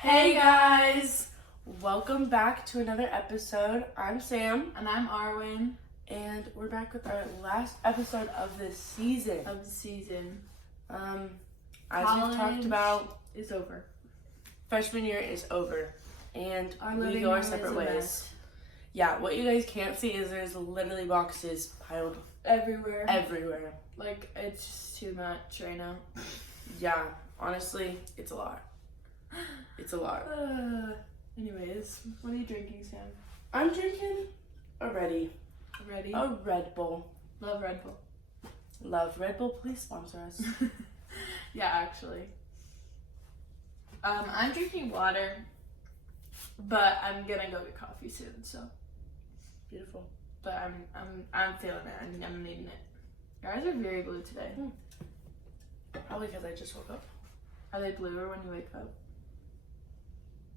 Hey guys! Welcome back to another episode. I'm Sam. And I'm Arwen. And we're back with our last episode of this season. As we've talked about, is over. Freshman year is over. And Our we living go our room is separate a ways. mess. Yeah, what you guys can't see is there's literally boxes piled Everywhere. Like, it's just too much right now. yeah, honestly, it's a lot. It's a lot. Anyways, what are you drinking, Sam? I'm drinking Ready? a Red Bull. Love Red Bull. Love Red Bull, please sponsor us. Yeah, actually. I'm drinking water, but I'm gonna go get coffee soon. So Beautiful. but I'm feeling it. I think I'm needing it. Your eyes are very blue today. Probably because I just woke up. Are they bluer when you wake up?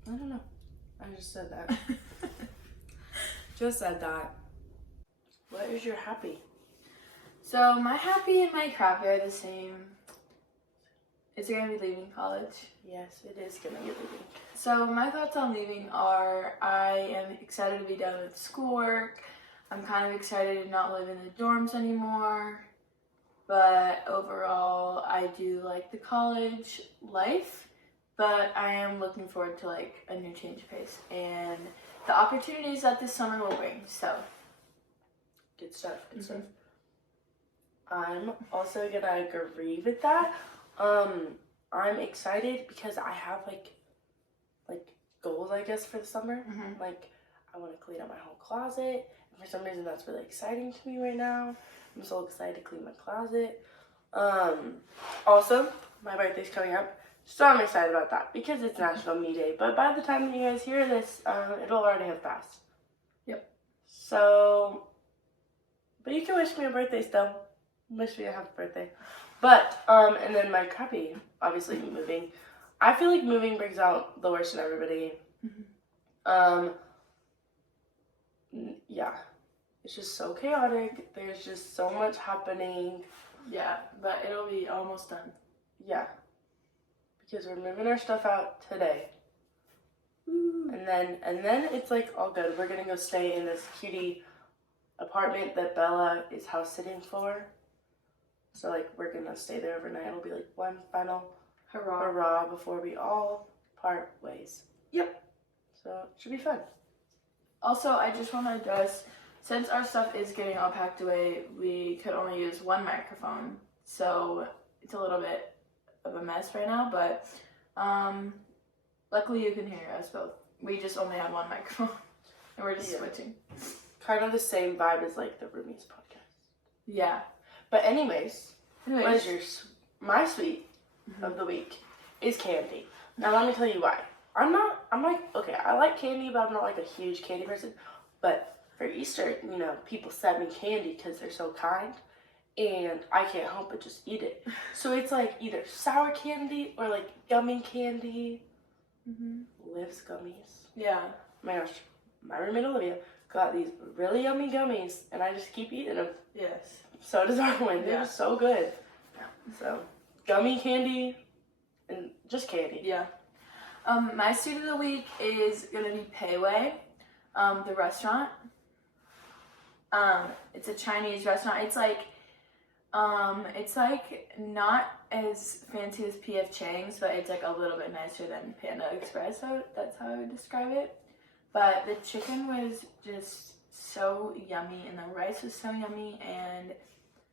I don't know. I just said that. Just said that. What is your happy? So my happy and my crappy are the same. It's gonna be leaving college. Yes, it is gonna get leaving. So my thoughts on leaving are I am excited to be done with schoolwork. I'm kind of excited to not live in the dorms anymore. But overall, I do like the college life. But I am looking forward to like a new change of pace and the opportunities that this summer will bring. So Good stuff. Good stuff. I'm also gonna agree with that. I'm excited because I have like goals, I guess, for the summer. Like, I want to clean up my whole closet. And for some reason, that's really exciting to me right now. I'm so excited to clean my closet. Also, my birthday's coming up, so I'm excited about that because it's National Me Day. But by the time you guys hear this, it'll already have passed. Yep. So, but you can wish me a birthday still. Wish me a happy birthday. But, and then my crappy, obviously moving. I feel like moving brings out the worst in everybody. Yeah. It's just so chaotic. There's just so much happening. yeah, but it'll be almost done. Yeah. Because we're moving our stuff out today. And then it's like all good. We're gonna go stay in this cutie apartment that Bella is house sitting for. So like we're gonna stay there overnight. It'll be like one final hurrah before we all part ways. Yep. So it should be fun. Also, I just want to address, since our stuff is getting all packed away, we could only use one microphone. So it's a little bit of a mess right now, but luckily you can hear us both. We just only have one microphone and we're just switching. Kind of the same vibe as like the Roomies podcast. Yeah. But anyways, what is my sweet of the week is candy. Now let me tell you why. I'm like, okay, I like candy, but I'm not like a huge candy person. But for Easter, you know, people send me candy because they're so kind. And I can't help but just eat it. So it's like either sour candy or like gummy candy. Liv's gummies. Yeah. Oh my gosh, my roommate Olivia got these really yummy gummies, and I just keep eating them. Yes. So does Arwen. They're just so good. Yeah. So, gummy candy and just candy. Yeah. My suit of the week is gonna be Pei Wei, the restaurant. It's a Chinese restaurant. It's like not as fancy as P.F. Chang's, but it's like a little bit nicer than Panda Express. So that's how I would describe it. But the chicken was just so yummy, and the rice was so yummy, and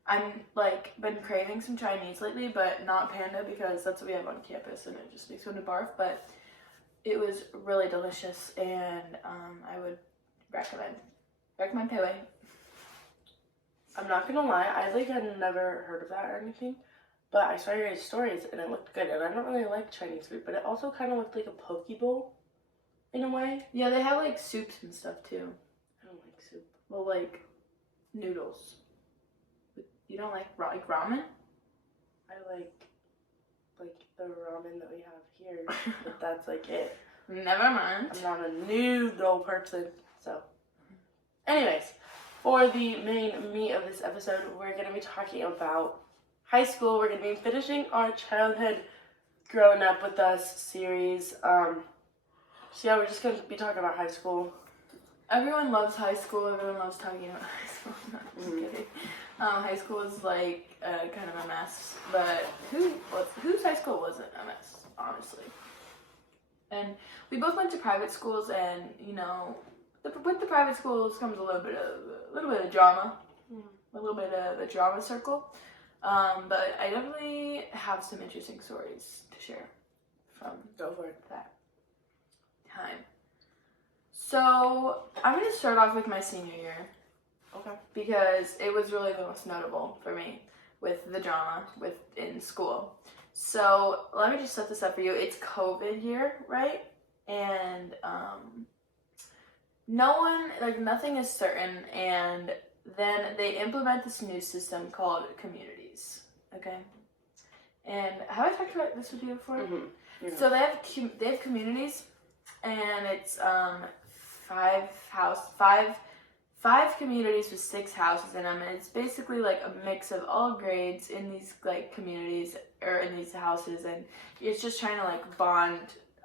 I'm like been craving some Chinese lately, but not Panda because that's what we have on campus, and it just makes me want to barf. But it was really delicious, and I would recommend Pei Wei. I'm not gonna lie, I like had never heard of that or anything, but I saw your guys' stories and it looked good. And I don't really like Chinese food, but it also kind of looked like a poke bowl in a way. Yeah, they have like soups and stuff too. I don't like soup. Well, like noodles. You don't like ramen? I like the ramen that we have here, but that's like it. Never mind. I'm not a noodle person, so. Anyways, for the main meat of this episode, we're going to be talking about high school. We're going to be finishing our childhood growing up with us series. So yeah, we're just gonna be talking about high school. Everyone loves high school. Everyone loves talking about high school. No, I'm just kidding. High school is like kind of a mess, but whose high school wasn't a mess, honestly? And we both went to private schools, and you know, with the private schools comes a little bit of drama, a little bit of a drama circle. But I definitely have some interesting stories to share from that time. So I'm gonna start off with my senior year. Okay. Because it was really the most notable for me with the drama in school. So let me just set this up for you. It's COVID year, right? And nothing is certain. And then they implement this new system called communities. Okay. And have I talked about this with you before? Mm-hmm. Yeah. So they have communities, and it's five communities with 6 houses in them, and it's basically like a mix of all grades in these like communities or in these houses, and it's just trying to like bond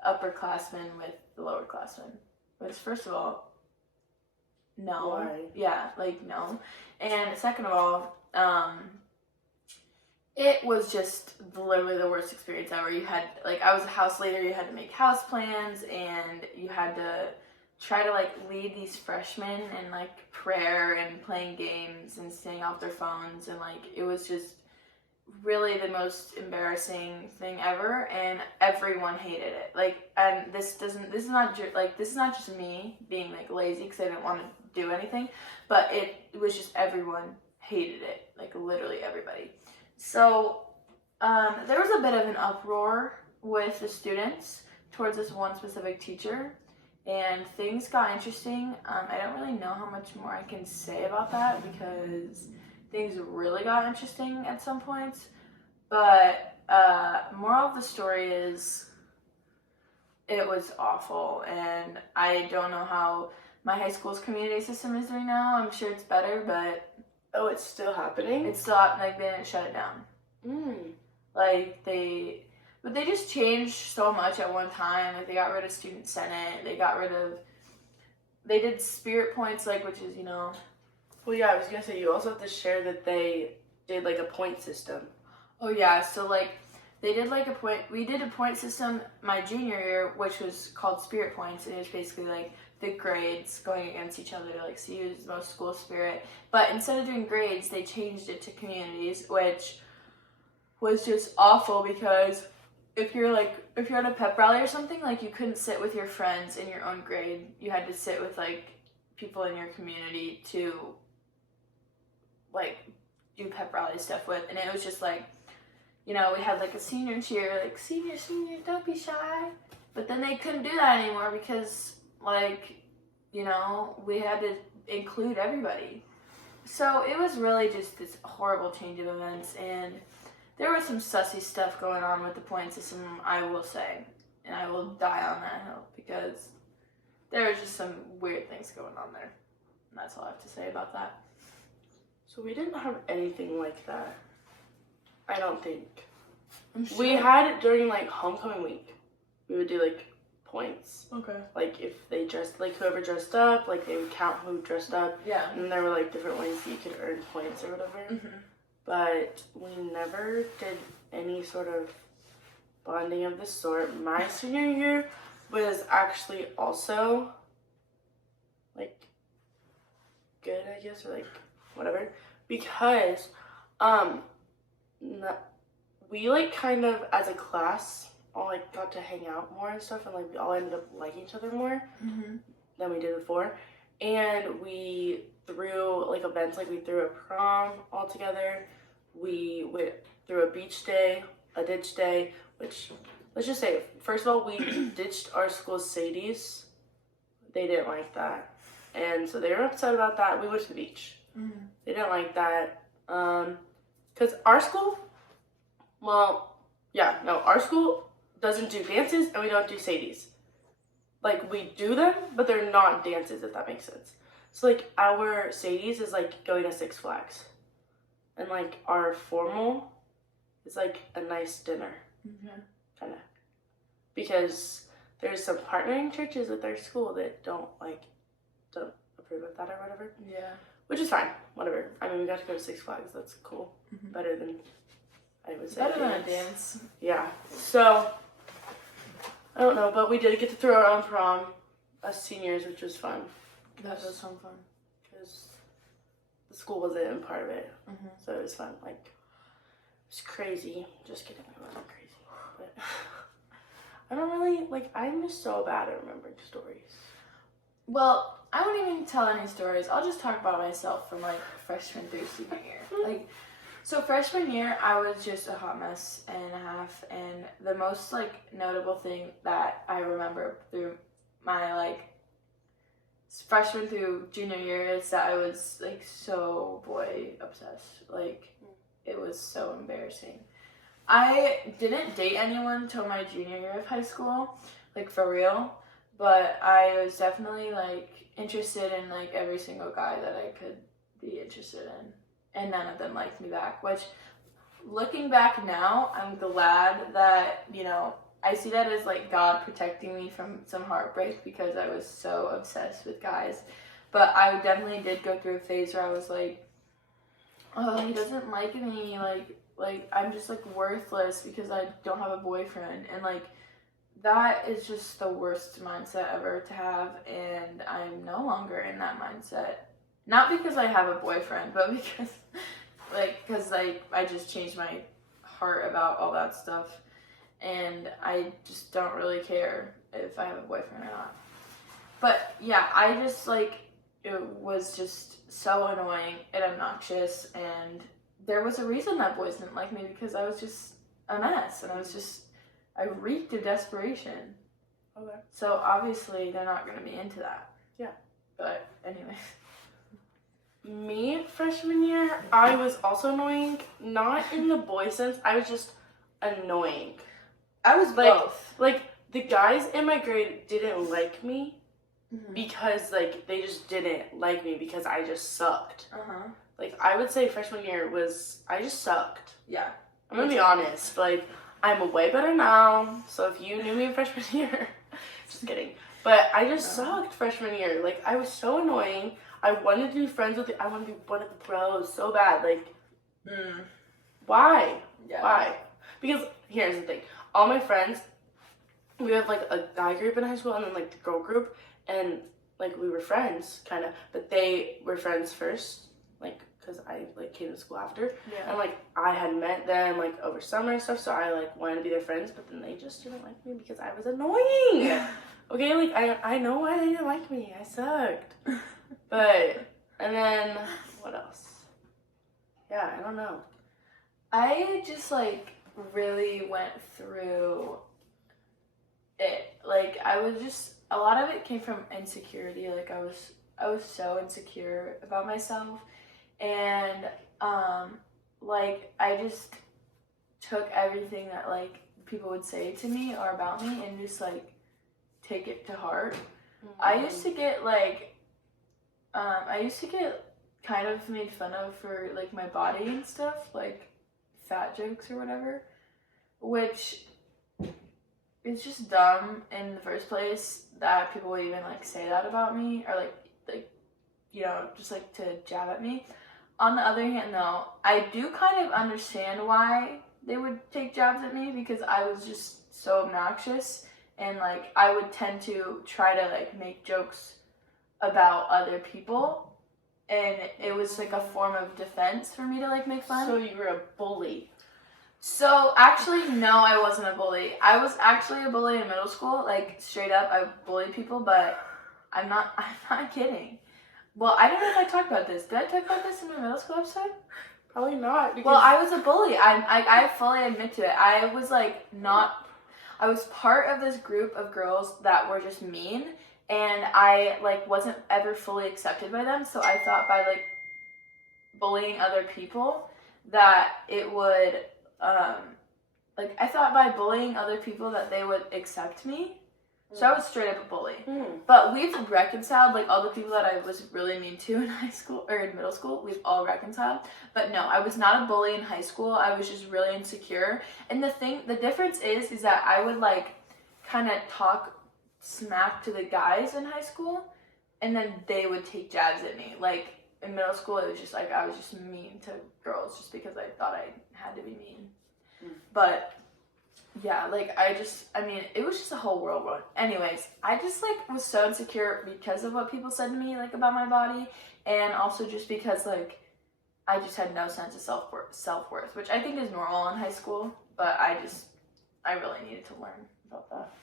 upperclassmen with the lowerclassmen. Which, first of all, no. Why? Yeah, like no. And second of all, it was just literally the worst experience ever. You had, like, I was a house leader, you had to make house plans, and you had to try to, like, lead these freshmen in, like, prayer and playing games and staying off their phones, and, like, it was just really the most embarrassing thing ever, and everyone hated it. Like, and this is not just me being, like, lazy because I didn't want to do anything, but it was just everyone hated it, like, literally everybody. So, there was a bit of an uproar with the students towards this one specific teacher, and things got interesting. I don't really know how much more I can say about that because things really got interesting at some points. But moral of the story is it was awful, and I don't know how my high school's community system is doing now. I'm sure it's better, but oh, it's still happening? it's still happening. Like, they didn't shut it down. Like, but they just changed so much at one time. Like, they got rid of student senate. They did spirit points, like, which is, you know. Well, yeah, I was gonna say, you also have to share that they did, like, a point system. Oh, yeah, so, like, we did a point system my junior year, which was called spirit points, and it was basically, like, the grades going against each other to, like, see who's the most school spirit. But instead of doing grades, they changed it to communities, which was just awful because if you're at a pep rally or something, like, you couldn't sit with your friends in your own grade. You had to sit with, like, people in your community to, like, do pep rally stuff with. And it was just, like, you know, we had, like, a senior cheer, like, senior, don't be shy. But then they couldn't do that anymore because, like, you know, we had to include everybody. So it was really just this horrible change of events, and there was some sussy stuff going on with the point system, I will say, and I will die on that hill because there was just some weird things going on there, and that's all I have to say about that. So we didn't have anything like that, I don't think. Sure. We had it during, like, homecoming week. We would do, like, points. Okay. Like, if they dressed, like, whoever dressed up, like, they would count who dressed up. Yeah. And there were, like, different ways that you could earn points or whatever. Mm-hmm. But we never did any sort of bonding of this sort. My senior year was actually also, like, good, I guess, or, like, whatever. Because, we, like, kind of, as a class, all, like, got to hang out more and stuff, and, like, we all ended up liking each other more than we did before. And we threw, like, events, like, we threw a prom all together. We went through a beach day, a ditch day, which, let's just say, first of all, we ditched our school's Sadie's. They didn't like that. And so they were upset about that. We went to the beach. They didn't like that. Because our school, our school doesn't do dances, and we don't do Sadie's. Like, we do them, but they're not dances, if that makes sense. So, like, our Sadie's is, like, going to Six Flags. And, like, our formal is, like, a nice dinner. Kind of. Because there's some partnering churches with our school that don't approve of that or whatever. Yeah. Which is fine. Whatever. I mean, we got to go to Six Flags. That's cool. Mm-hmm. Better than, I would say, better than a dance. Yeah. So, I don't know, but we did get to throw our own prom as seniors, which was fun. That does sound fun. Because the school wasn't in part of it. Mm-hmm. So it was fun. Like, it was crazy. Just kidding. It wasn't crazy. But I don't really, I'm just so bad at remembering stories. Well, I won't even tell any stories. I'll just talk about myself from, freshman through senior year. So freshman year, I was just a hot mess and a half. And the most, notable thing that I remember through my, freshman through junior year is that I was, so boy obsessed. It was so embarrassing. I didn't date anyone till my junior year of high school, for real. But I was definitely, interested in, every single guy that I could be interested in. And none of them liked me back, which, looking back now, I'm glad that, I see that as, God protecting me from some heartbreak because I was so obsessed with guys. But I definitely did go through a phase where I was oh, he doesn't like me, I'm just, worthless because I don't have a boyfriend. And, that is just the worst mindset ever to have, and I'm no longer in that mindset. Not because I have a boyfriend, but because I just changed my heart about all that stuff, and I just don't really care if I have a boyfriend or not. But yeah, I just it was just so annoying and obnoxious, and there was a reason that boys didn't like me because I was just a mess, and I reeked of desperation. Okay. So obviously they're not going to be into that. Yeah. But anyway. Me, freshman year, I was also annoying. Not in the boy sense. I was just annoying. I was both. The guys in my grade didn't like me mm-hmm. because, they just didn't like me because I just sucked. Uh-huh. I would say freshman year I just sucked. Yeah. I'm going to be honest. I'm way better now, so if you knew me in freshman year, just kidding. But I just sucked freshman year. I was so annoying. I wanted to be friends with I want to be one of the bros so bad. Why? Yeah. Why? Because here's the thing. All my friends, we have a guy group in high school and then the girl group, and we were friends kind of, but they were friends first, because I came to school after. Yeah. And I had met them over summer and stuff, so I wanted to be their friends, but then they just didn't like me because I was annoying. Okay, I know why they didn't like me. I sucked. But and then what else? Yeah, I don't know. I just really went through it. I was just, a lot of it came from insecurity. I was so insecure about myself. And, I just took everything that, people would say to me or about me and just, take it to heart. Mm-hmm. I used to get kind of made fun of for, my body and stuff, fat jokes or whatever, which is just dumb in the first place that people would even, say that about me or, just, to jab at me. On the other hand, though, I do kind of understand why they would take jabs at me because I was just so obnoxious and, I would tend to try to, make jokes about other people, and it was, a form of defense for me to, make fun. So you were a bully. So, actually, no, I wasn't a bully. I was actually a bully in middle school, straight up, I bullied people, but I'm not kidding. Well, I don't know if I talked about this. Did I talk about this in my middle school episode? Probably not. Well, I was a bully. I fully admit to it. I was, I was part of this group of girls that were just mean, and I, wasn't ever fully accepted by them, so I thought by, bullying other people that it would, I thought by bullying other people that they would accept me. So I was straight up a bully. But we've reconciled, all the people that I was really mean to in high school, or in middle school, we've all reconciled. But no, I was not a bully in high school. I was just really insecure. And the difference is that I would, kind of talk smack to the guys in high school, and then they would take jabs at me. Like, in middle school, it was just like I was just mean to girls just because I thought I had to be mean. But yeah, like it was just a whole whirlwind. Anyways, I just like was so insecure because of what people said to me like about my body, and also just because like I just had no sense of self-worth, which I think is normal in high school, but I really needed to learn about that.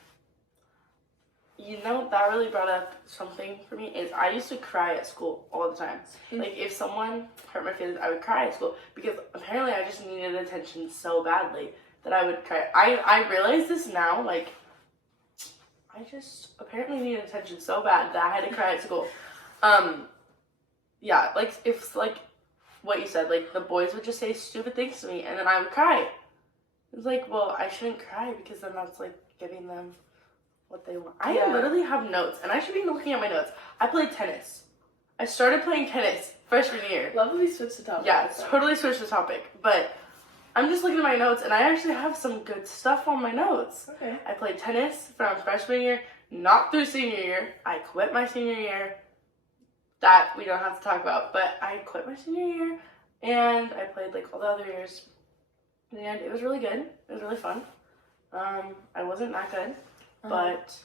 You know, that really brought up something for me is I used to cry at school all the time. Like, if someone hurt my feelings, I would cry at school because apparently I just needed attention so badly that I would cry. I realize this now, like, I just apparently needed attention so bad that I had to cry at school. Yeah, like, if, like, what you said, like, the boys would just say stupid things to me and then I would cry. It's like, well, I shouldn't cry because then that's, like, giving them what they want. I literally have notes, and I should be looking at my notes. I played tennis. I started playing tennis freshman year. Lovely switch the topic. Yeah, totally switched the topic. But I'm just looking at my notes, and I actually have some good stuff on my notes. Okay. I played tennis from freshman year, not through senior year. I quit my senior year. That we don't have to talk about. But I quit my senior year, and I played like all the other years. And it was really good. It was really fun. I wasn't that good. But,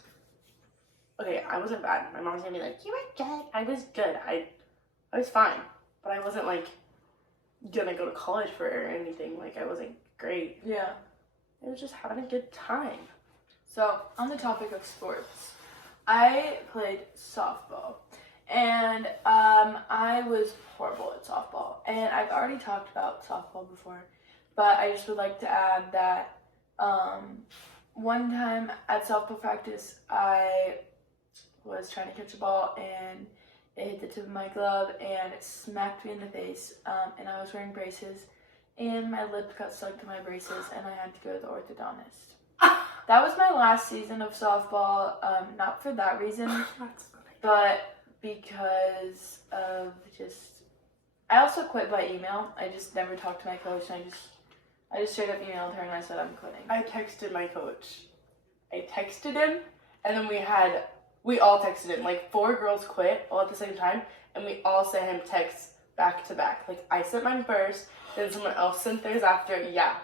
okay, I wasn't bad. My mom's gonna be like, you were good. I was good. I was fine. But I wasn't, like, gonna go to college for it or anything. Like, I wasn't great. Yeah. I was just having a good time. So, on the topic of sports, I played softball. And I was horrible at softball. And I've already talked about softball before. But I just would like to add that one time at softball practice, I was trying to catch a ball and it hit the tip of my glove and it smacked me in the face. And I was wearing braces and my lip got stuck to my braces and I had to go to the orthodontist. That was my last season of softball, not for that reason, but because of I also quit by email. I just never talked to my coach and I just straight up emailed her and I said I'm quitting. I texted my coach. I texted him, and then we all texted him. Like, 4 girls quit all at the same time, and we all sent him texts back to back. Like, I sent mine first, then someone else sent theirs after. Yeah.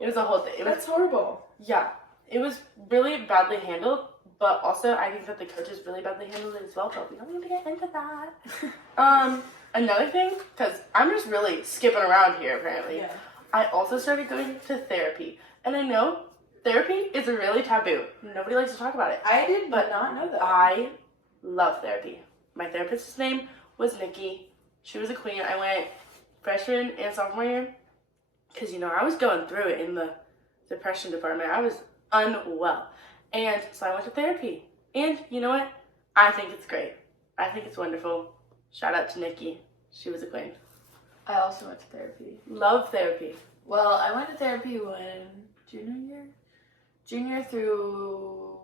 It was a whole thing. That's horrible. Yeah. It was really badly handled, but also I think that the coaches really badly handled it as well, but we don't need to get into that. Another thing, because I'm just really skipping around here, apparently. Yeah. I also started going to therapy. And I know therapy is really taboo. Nobody likes to talk about it. I did but not know that. I love therapy. My therapist's name was Nikki. She was a queen. I went freshman and sophomore year because, you know, I was going through it in the depression department. I was unwell. And so I went to therapy. And you know what? I think it's great. I think it's wonderful. Shout out to Nikki. She was a queen. I also went to therapy. Love therapy. Well, I went to therapy junior through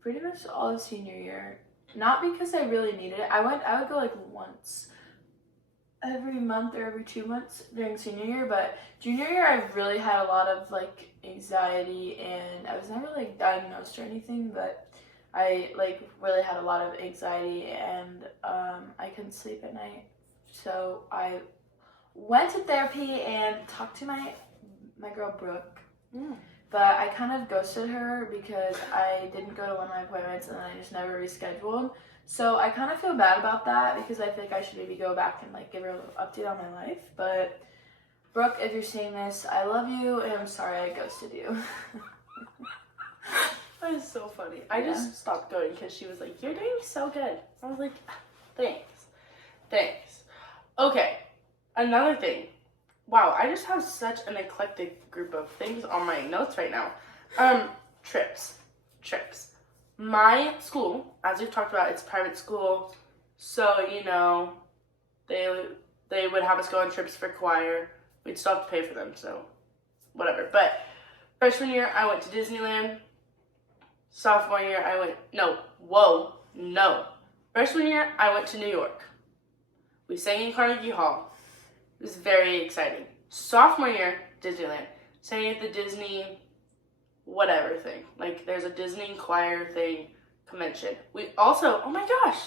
pretty much all of senior year. Not because I really needed it. I would go like once every month or every 2 months during senior year, but junior year I really had a lot of like anxiety and I was never like diagnosed or anything, but I like really had a lot of anxiety and I couldn't sleep at night. So I went to therapy and talked to my girl Brooke, but I kind of ghosted her because I didn't go to one of my appointments and then I just never rescheduled. So I kind of feel bad about that because I feel like I should maybe go back and like give her a little update on my life. But Brooke, if you're seeing this, I love you and I'm sorry I ghosted you. That is so funny. I just stopped going because she was like, you're doing so good. I was like, thanks. Okay. Another thing. Wow, I just have such an eclectic group of things on my notes right now. Trips. My school, as we've talked about, it's private school. So, you know, they would have us go on trips for choir. We'd still have to pay for them, so whatever. But freshman year, I went to Disneyland. Sophomore year, Freshman year, I went to New York. We sang in Carnegie Hall. It was very exciting. Sophomore year, Disneyland. Sang at the Disney whatever thing. Like, there's a Disney choir thing convention. We also, oh my gosh,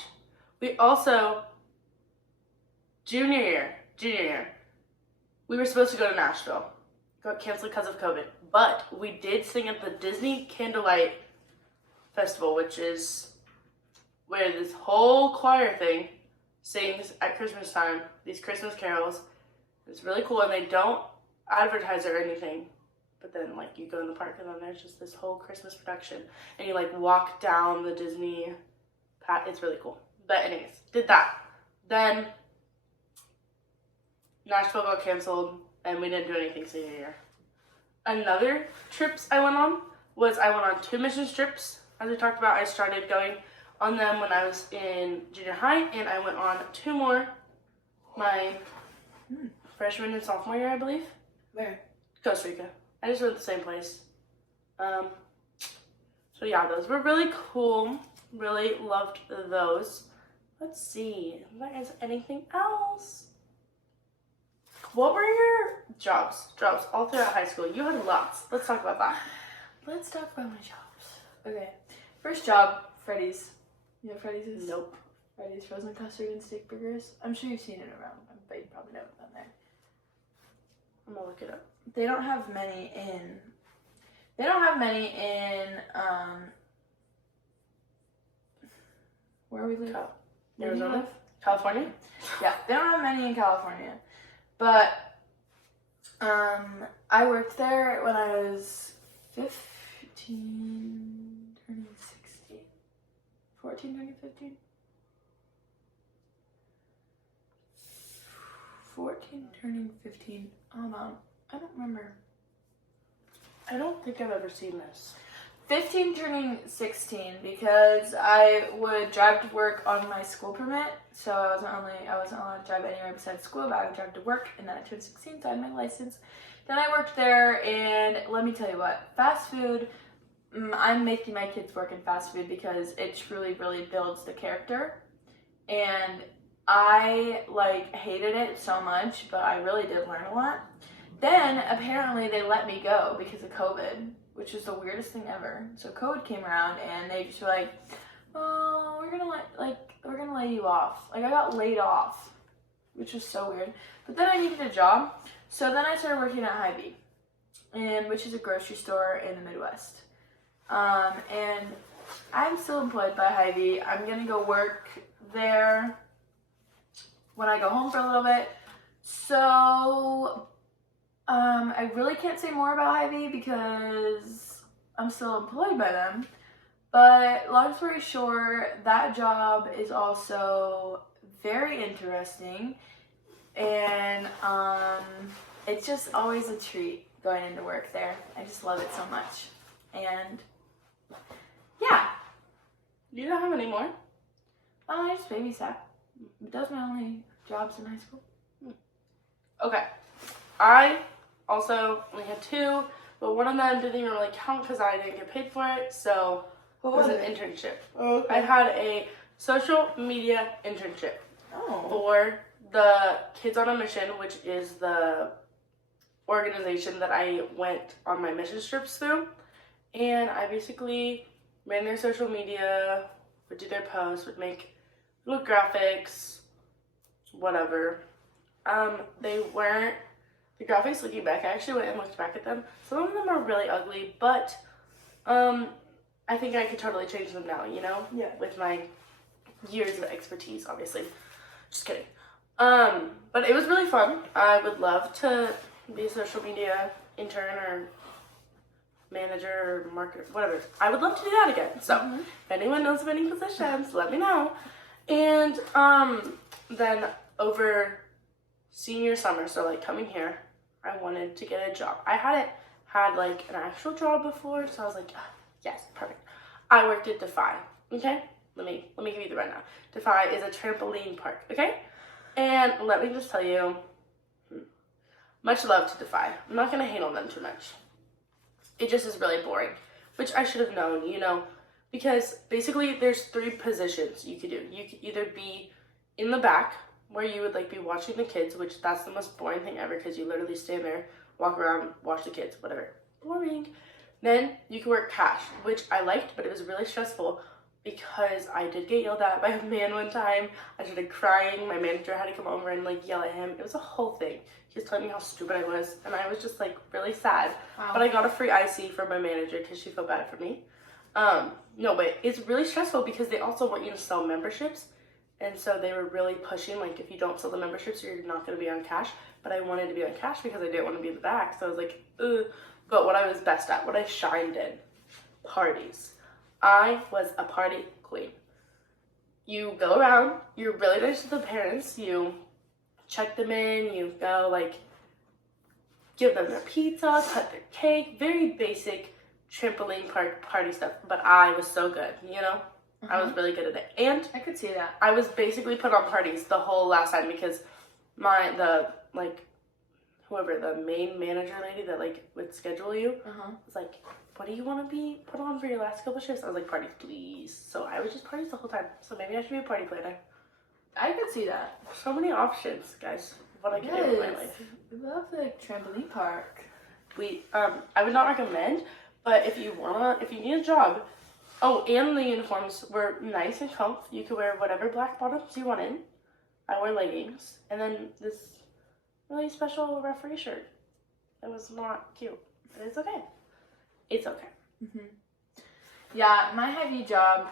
junior year, we were supposed to go to Nashville. Got canceled because of COVID. But we did sing at the Disney Candlelight Festival, which is where this whole choir thing sings at Christmas time, these Christmas carols. It's really cool, and they don't advertise or anything. But then, like, you go in the park, and then there's just this whole Christmas production. And you, like, walk down the Disney path. It's really cool. But anyways, did that. Then Nashville got canceled, and we didn't do anything senior year. Another trips I went on was I went on 2 mission trips. As we talked about, I started going on them when I was in junior high, and I went on 2 more my freshman and sophomore year, I believe. Where? Costa Rica. I just went to the same place. So yeah, those were really cool. Really loved those. Let's see if there is anything else. What were your jobs all throughout high school? You had lots. Let's talk about that. Let's talk about my jobs. Okay. First job, Freddy's. You know what Freddy's is? Nope. Freddy's frozen custard and steak burgers. I'm sure you've seen it around, but you probably never been there. I'm gonna look it up. They don't have many in where we live? Arizona? California? Yeah, they don't have many in California. But I worked there when I was 15, turning 16. 14, turning 15? 14, turning 15. Hold on. I don't remember. I don't think I've ever seen this. 15 turning 16 because I would drive to work on my school permit, so I wasn't allowed to drive anywhere besides school, but I would drive to work, and then I turned 16, so I had my license. Then I worked there, and let me tell you what, fast food, I'm making my kids work in fast food because it truly, really builds the character, and I hated it so much, but I really did learn a lot. Then apparently they let me go because of COVID, which is the weirdest thing ever. So COVID came around and they just were like, "Oh, we're gonna lay you off." Like I got laid off, which was so weird. But then I needed a job, so then I started working at Hy-Vee, which is a grocery store in the Midwest. And I'm still employed by Hy-Vee. I'm gonna go work there when I go home for a little bit. So I really can't say more about Hy-Vee because I'm still employed by them. But long story short, that job is also very interesting. And it's just always a treat going into work there. I just love it so much. And yeah. You don't have any more? I just babysat. That was my only jobs in high school. Okay. I also only had 2, but one of them didn't even really count because I didn't get paid for it, so it was an internship. Okay. I had a social media internship Oh. for the Kids on a Mission, which is the organization that I went on my mission trips through, and I basically ran their social media, would do their posts, would make little graphics, whatever. The graphics, looking back, I actually went and looked back at them. Some of them are really ugly, but I think I could totally change them now, you know? Yeah. With my years of expertise, obviously. Just kidding. But it was really fun. I would love to be a social media intern or manager or marketer, whatever. I would love to do that again. So, if anyone knows of any positions, let me know. And then over senior summer, so like coming here, I wanted to get a job. I hadn't had like an actual job before, so I was like, yes, perfect. I worked at Defy. Okay, let me give you the rundown. Defy is a trampoline park. Okay, and let me just tell you, much love to Defy. I'm not gonna hate on them too much. It just is really boring, which I should have known, you know, because basically there's 3 positions you could do. You could either be in the back, where you would like be watching the kids, which that's the most boring thing ever because you literally stand there, walk around, watch the kids, whatever. Boring. Then you could work cash, which I liked, but it was really stressful. because I did get yelled at by a man one time. I started crying. My manager had to come over and like yell at him. It was a whole thing. He was telling me how stupid I was, and I was just like really sad. Wow. But I got a free IC from my manager because she felt bad for me. No, but it's really stressful because they also want you to sell memberships, and so they were really pushing like if you don't sell the memberships, you're not going to be on cash. But I wanted to be on cash because I didn't want to be in the back. So I was like, ugh. But what I was best at, what I shined in, parties. I was a party queen. You go around, you're really nice to the parents, you check them in, you go like give them their pizza, cut their cake, very basic trampoline park party stuff. But I was so good, you know? I was really good at it. And I could see that. I was basically put on parties the whole last time because whoever, the main manager lady that like would schedule you was like, what do you want to be put on for your last couple shifts? I was like, parties, please. So I was just parties the whole time. So maybe I should be a party planner. I could see that. So many options, guys. What I can do with my life. We love the trampoline park. I would not recommend, but if you need a job, and the uniforms were nice and comfy. You could wear whatever black bottoms you want in. I wore leggings, and then this really special referee shirt. It was not cute, but it's okay. It's okay. Yeah, my Hy-Vee job,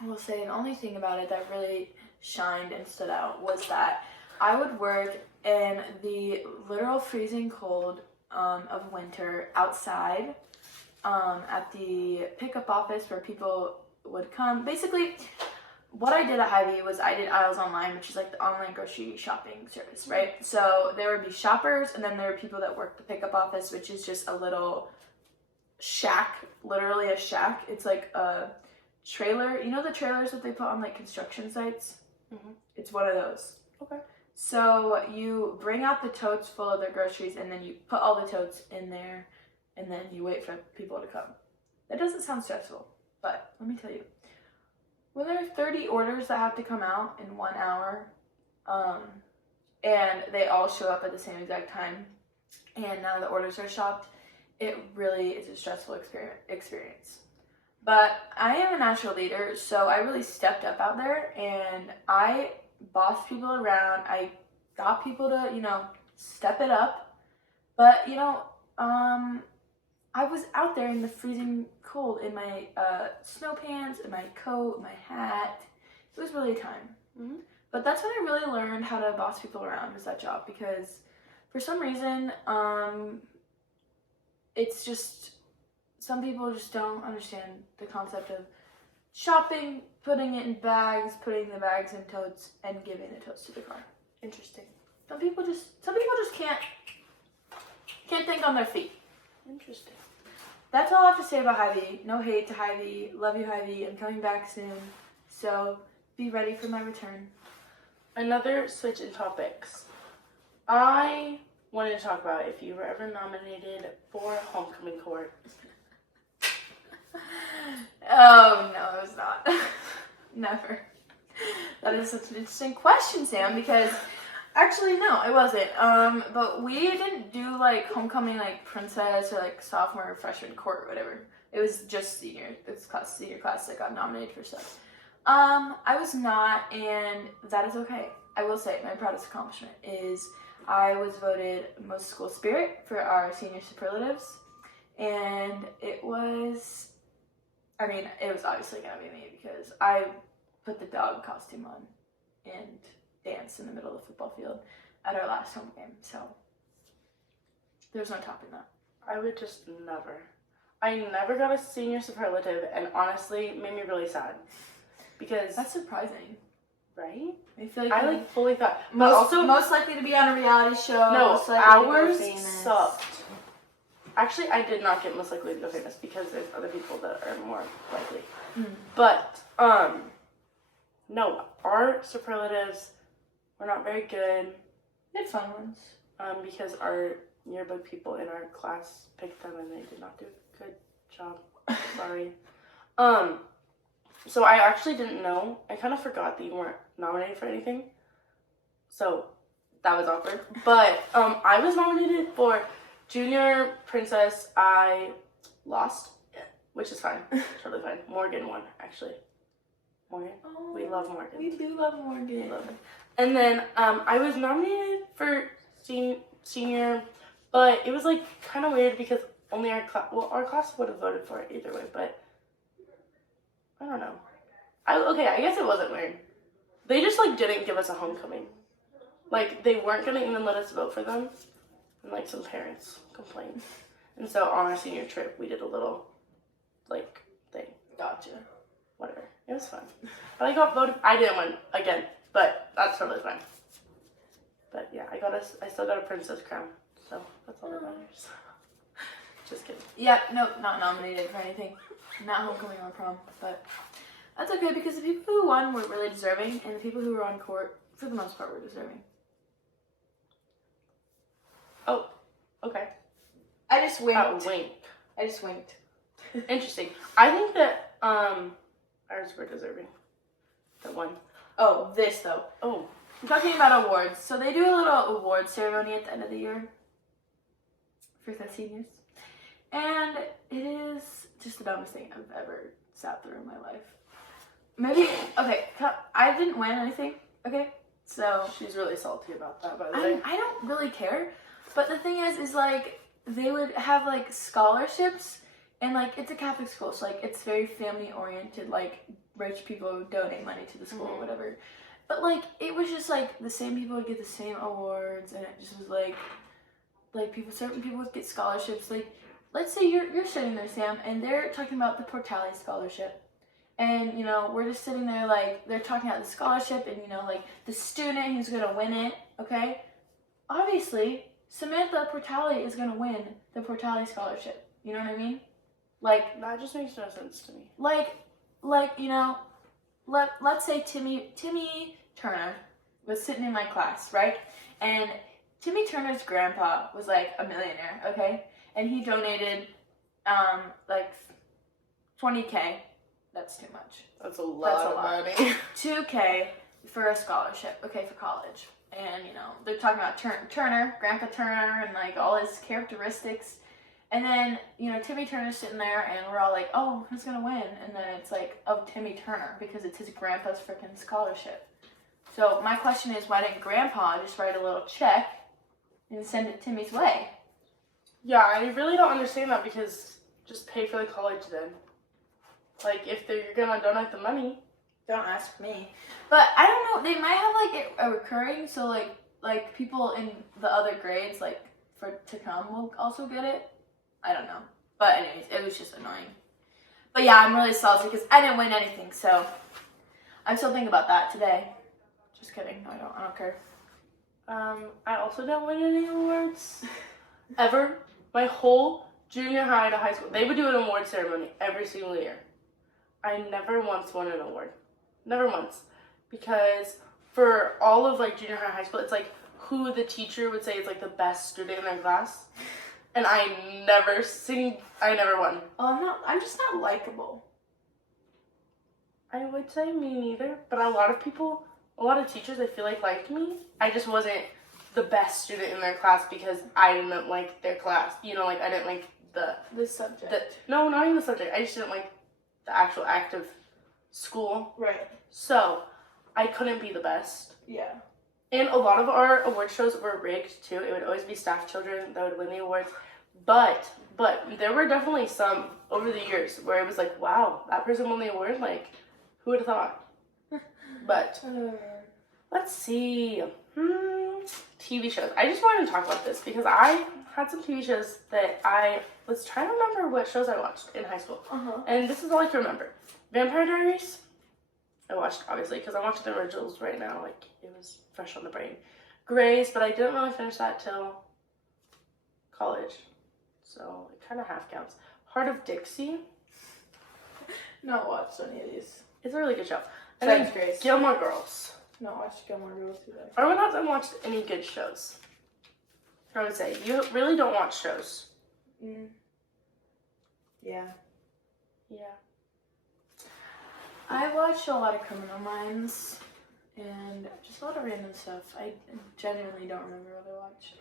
I will say the only thing about it that really shined and stood out was that I would work in the literal freezing cold of winter outside at the pickup office where people would come. Basically, what I did at Hy-Vee was I did Aisles Online, which is like the online grocery shopping service, right? So there would be shoppers, and then there were people that worked the pickup office, which is just a little shack, literally a shack. It's like a trailer. You know the trailers that they put on like construction sites? It's one of those. Okay. So you bring out the totes full of their groceries, and then you put all the totes in there, and then you wait for people to come. That doesn't sound stressful, but let me tell you. When there are 30 orders that have to come out in 1 hour, and they all show up at the same exact time, and none of the orders are shopped, it really is a stressful experience. But I am a natural leader, so I really stepped up out there, and I bossed people around. I got people to, step it up. But, I was out there in the freezing cold in my snow pants, in my coat, my hat. It was really a time. But that's when I really learned how to boss people around, was that job, because for some reason, it's just, some people just don't understand the concept of shopping, putting it in bags, putting the bags in totes, and giving the totes to the car. Interesting. Some people just can't think on their feet. Interesting. That's all I have to say about Hy-Vee. No hate to Hy-Vee. Love you, Hy-Vee. I'm coming back soon. So be ready for my return. Another switch in topics. I wanted to talk about if you were ever nominated for homecoming court. Oh, no, I was not. Never. That is such an interesting question, Sam, because actually, no, I wasn't. But we didn't do like homecoming, like princess or like sophomore or freshman court or whatever. It was just senior class that got nominated for stuff. I was not, and that is okay. I will say my proudest accomplishment is I was voted most school spirit for our senior superlatives, and it was obviously gonna be me because I put the dog costume on and danced in the middle of the football field at our last home game, so there's no topping that. I would just never. I never got a senior superlative, and honestly, it made me really sad. Because that's surprising. Right? I feel like I fully thought most likely to be on a reality show. No, ours sucked. Actually, I did not get most likely to go famous because there's other people that are more likely. But no, our superlatives were not very good. We had fun ones. Because our yearbook people in our class picked them and they did not do a good job. Sorry. So I actually didn't know. I kind of forgot that you weren't nominated for anything. So that was awkward. But I was nominated for Junior Princess. I lost which is fine. Totally fine. Morgan won, actually. Morgan. Oh, We love Morgan. We do love Morgan. We love it. And then I was nominated for senior, but it was like kind of weird because only our class would have voted for it either way, but I don't know. I guess it wasn't weird. They just like didn't give us a homecoming. Like they weren't gonna even let us vote for them, and like some parents complained. And so on our senior trip, we did a little like thing. Gotcha. Whatever. It was fun. But I got voted. I didn't win again, but that's totally fine. But yeah, I still got a princess crown, so that's all that matters. Just kidding. Yeah, nope, not nominated for anything. Not homecoming or prom, but that's okay because the people who won were really deserving, and the people who were on court, for the most part, were deserving. Oh, okay. I just winked. Wink. I just winked. Interesting. I think that ours were deserving. That one. Oh, this though. Oh. I'm talking about awards. So they do a little award ceremony at the end of the year for the seniors. And it is just the dumbest thing I've ever sat through in my life. Maybe, okay, I didn't win anything, okay? So. She's really salty about that, by the way. I don't really care. But the thing is like, they would have, like, scholarships. And, like, it's a Catholic school, so, like, it's very family-oriented. Like, rich people donate money to the school or whatever. But, like, it was just, like, the same people would get the same awards. And it just was, like certain people would get scholarships. Like, let's say you're sitting there, Sam, and they're talking about the Portali scholarship. And, you know, we're just sitting there, like, they're talking about the scholarship and, you know, like, the student who's going to win it, okay? Obviously, Samantha Portali is going to win the Portali scholarship. You know what I mean? Like, that just makes no sense to me. Like, you know, let's say Timmy Turner was sitting in my class, right? And Timmy Turner's grandpa was, like, a millionaire, okay? And he donated, like, $20K. That's too much. That's a lot of money. $2K for a scholarship, okay, for college. And, you know, they're talking about Turner, Grandpa Turner, and, like, all his characteristics. And then, you know, Timmy Turner's sitting there, and we're all like, oh, who's going to win? And then it's like, oh, Timmy Turner, because it's his grandpa's freaking scholarship. So my question is, why didn't Grandpa just write a little check and send it Timmy's way? Yeah, I really don't understand that, because just pay for the college then. Like, if you're going to donate the money. Don't ask me. But I don't know, they might have, like, a recurring, so, like people in the other grades, like, to come will also get it. I don't know. But anyways, it was just annoying. But yeah, I'm really salty because I didn't win anything, so I'm still thinking about that today. Just kidding. No, I don't care. I also didn't win any awards. Ever. My whole junior high to high school, they would do an award ceremony every single year. I never once won an award. Never once. Because for all of, like, junior high, high school, it's, like, who the teacher would say is, like, the best student in their class. And I never won. Oh, I'm just not likable. I would say me neither, but a lot of teachers I feel like liked me. I just wasn't the best student in their class because I didn't like their class. You know, like, I didn't like the subject. No, not even the subject. I just didn't like the actual act of school. Right. So, I couldn't be the best. Yeah. And a lot of our award shows were rigged, too. It would always be staff children that would win the awards. But there were definitely some over the years where it was like, wow, that person won the award? Like, who would have thought? But, let's see. TV shows. I just wanted to talk about this because I had some TV shows that I was trying to remember what shows I watched in high school. And this is all I can remember. Vampire Diaries. I watched, obviously, because I'm watching the originals right now. Like, it was fresh on the brain. Grace, but I didn't really finish that till college. So, it kind of half counts. Heart of Dixie. Not watched any of these. It's a really good show. And Besides then Grace. Gilmore Girls. Not watched Gilmore Girls today. I would not have watched any good shows. I would say. You really don't watch shows. Yeah. Yeah. I watched a lot of Criminal Minds and just a lot of random stuff. I genuinely don't remember what I watched.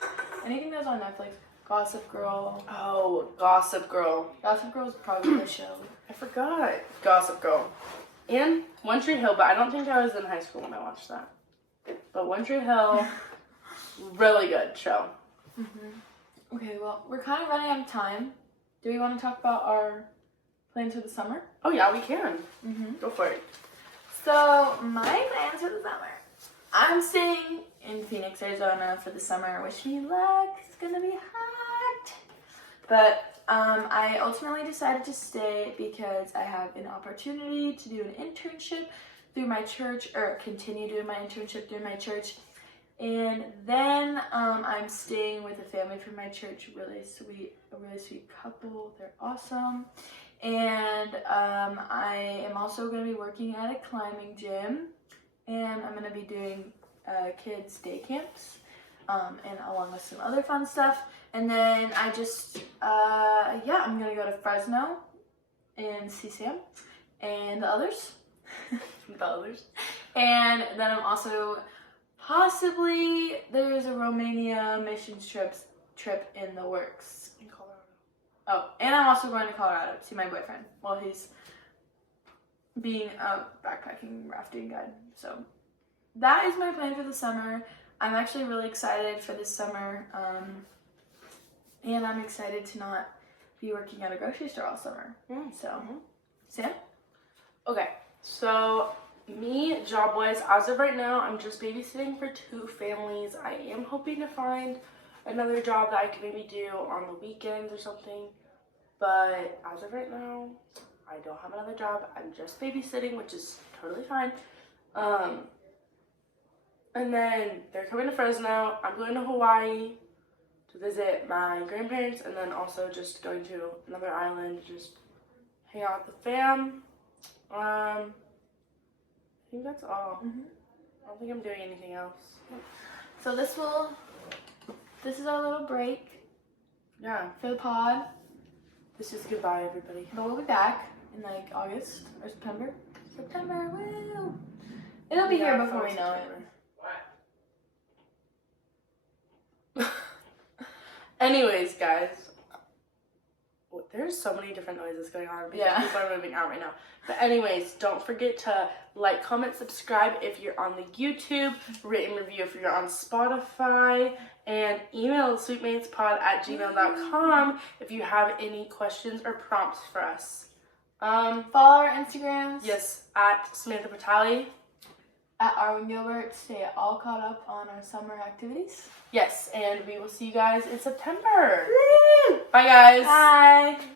Anything that's on Netflix, Gossip Girl. Oh, Gossip Girl. Gossip Girl is probably the show. I forgot. Gossip Girl. And One Tree Hill, but I don't think I was in high school when I watched that. But One Tree Hill, really good show. Mm-hmm. Okay, well, we're kind of running out of time. Do we want to talk about our plans for the summer? Oh, yeah, we can. Mm-hmm. Go for it. So, my plans for the summer. I'm staying in Phoenix, Arizona for the summer. Wish me luck. It's going to be hot. But I ultimately decided to stay because I have an opportunity to do an internship through my church, or continue doing my internship through my church. And then I'm staying with a family from my church, a really sweet couple. They're awesome. And I am also going to be working at a climbing gym, and I'm going to be doing kids' day camps, and along with some other fun stuff. And then I just, I'm going to go to Fresno and see Sam and the others. And then I'm also possibly, there's a Romania missions trip in the works. In Colorado. Oh, and I'm also going to Colorado to see my boyfriend while he's being a backpacking rafting guide. So that is my plan for the summer. I'm actually really excited for this summer. And I'm excited to not be working at a grocery store all summer. So, Sam? Okay, so me, job-wise, as of right now, I'm just babysitting for 2 families. I am hoping to find another job that I can maybe do on the weekends or something. But as of right now, I don't have another job. I'm just babysitting, which is totally fine. And then they're coming to Fresno. I'm going to Hawaii to visit my grandparents, and then also just going to another island to just hang out with the fam. I think that's all. I don't think I'm doing anything else. So this is our little break. Yeah. For the pod. This is goodbye, everybody. But we'll be back in like August or September. Woo! It'll be here before we know it. Anyways, guys, there's so many different noises going on because people are moving out right now. But anyways, don't forget to like, comment, subscribe if you're on the YouTube, rate and review if you're on Spotify, and email sweetmatespod@gmail.com if you have any questions or prompts for us. Follow our Instagrams. Yes, at Samantha Patali. At Arwen Gilbert. Stay all caught up on our summer activities. Yes, and we will see you guys in September. Woo! Bye, guys. Bye.